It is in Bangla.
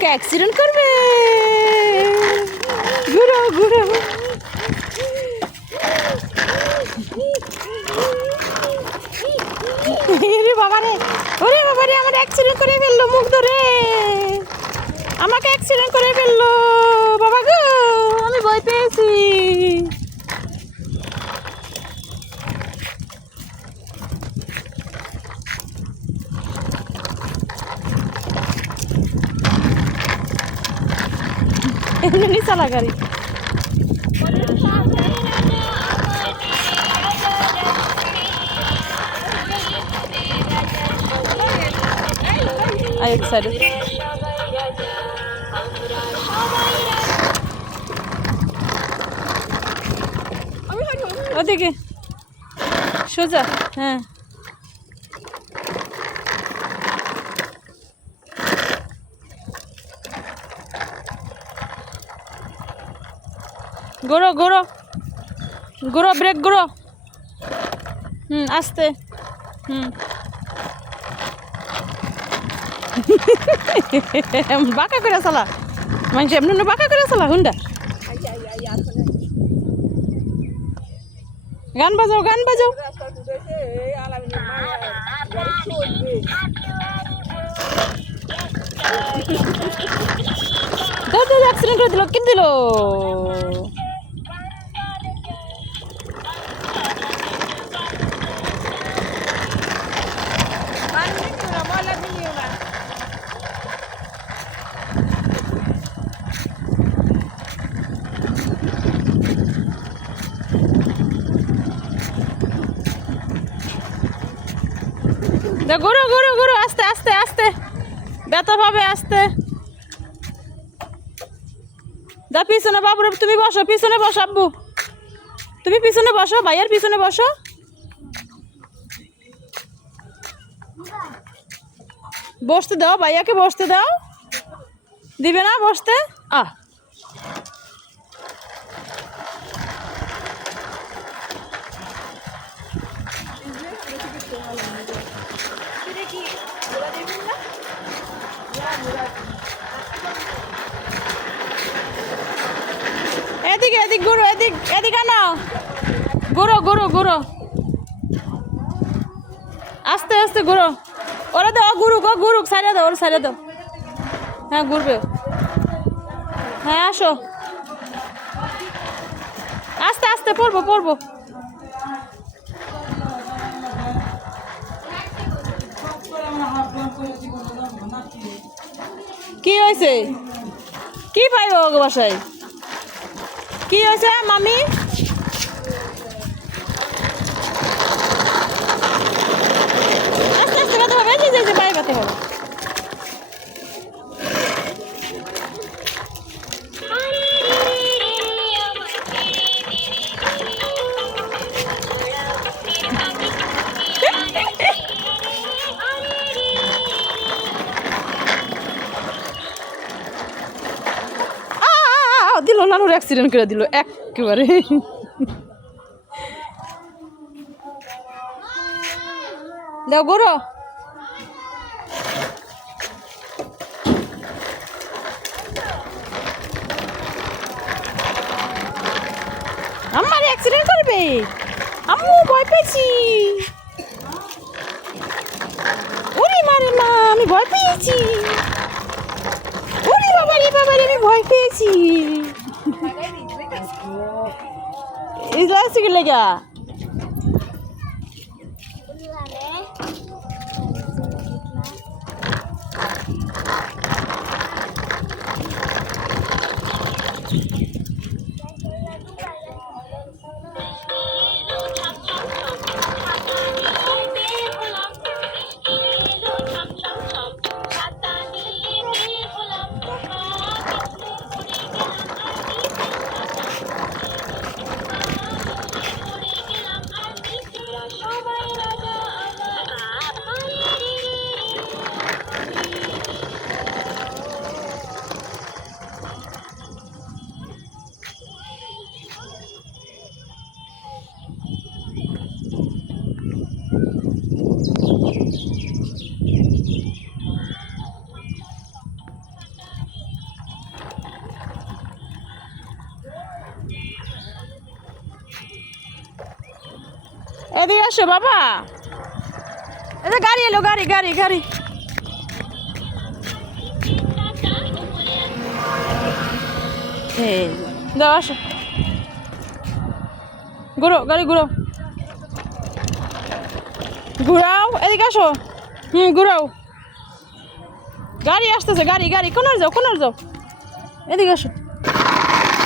আমাকে অ্যাক্সিডেন্ট করবে। ঘুরো ঘুরো। বাবারে, ওরে বাবারে, আমার অ্যাক্সিডেন্ট করে ফেললো, মুখ ধরে আমাকে অ্যাক্সিডেন্ট করে ফেললো। বাবা গো, আমি ভয় পেয়েছি। এমনি চালা গাড়ি। এক সাইডে ওদিকে সোজা। হ্যাঁ, ঘোরো ঘোরো ঘোরো, ব্রেক ঘোরো। আস্তে। বাঁকা করে চালা, মানুষ এমনি বাঁকা করে চালা। হুন্ডা গান বাজাও, গান বাজাও। অ্যাক্সিডেন্ট করে দিল, কি দিল? ঘুরো ঘুরো ঘুরো, আস্তে আস্তে আস্তে, ব্যথা পাবে, আস্তে। দা পিছনে, বাবু তুমি বসো, পিছনে বসো। আব্বু তুমি পিছনে বসো, ভাইয়ের পিছনে বসো। বসতে দাও, ভাইয়াকে বসতে দাও। দিবে না বসতে? এদিকে, এদিক ঘুরো, এদিক এদিক আনো। ঘুরো ঘুরো ঘুরো, আস্তে আস্তে ঘুরো। ওরা দাও, ঘুরুক, ও ঘুরুক, সাইডে দাও, ওর সাইডে দাও। হ্যাঁ ঘুরবে। হ্যাঁ আসো, আস্তে আস্তে, পড়বো পড়বো। কি হয়েছে? কি পাইব বাসায়? কি হয়েছে মামি? আস্তে আস্তে ব্যথা হবে, যে পায়ে ব্যথা হবে। দিল, নানুর অ্যাক্সিডেন্ট করে দিল একেবারে। দাও ঘোরো। আমার অ্যাক্সিডেন্ট করবে, আম্মু ভয় পেয়েছি। ওরে মারে মা, আমি ভয় পেয়েছি। ওরে বাবারে বাবারে, আমি ভয় পেয়েছি। ইজলাসি লেগা এদিকে আসো বাবা। এই যে গাড়ি এলো, গাড়ি গাড়ি গাড়ি। এই দাও আসো, ঘুরো গাড়ি ঘুরো, ঘুরাও এদিকে আসো। ঘুরাও, গাড়ি আসতেছে, গাড়ি গাড়ি। কোনার যাও, কোনার যাও, এদিকে আসো।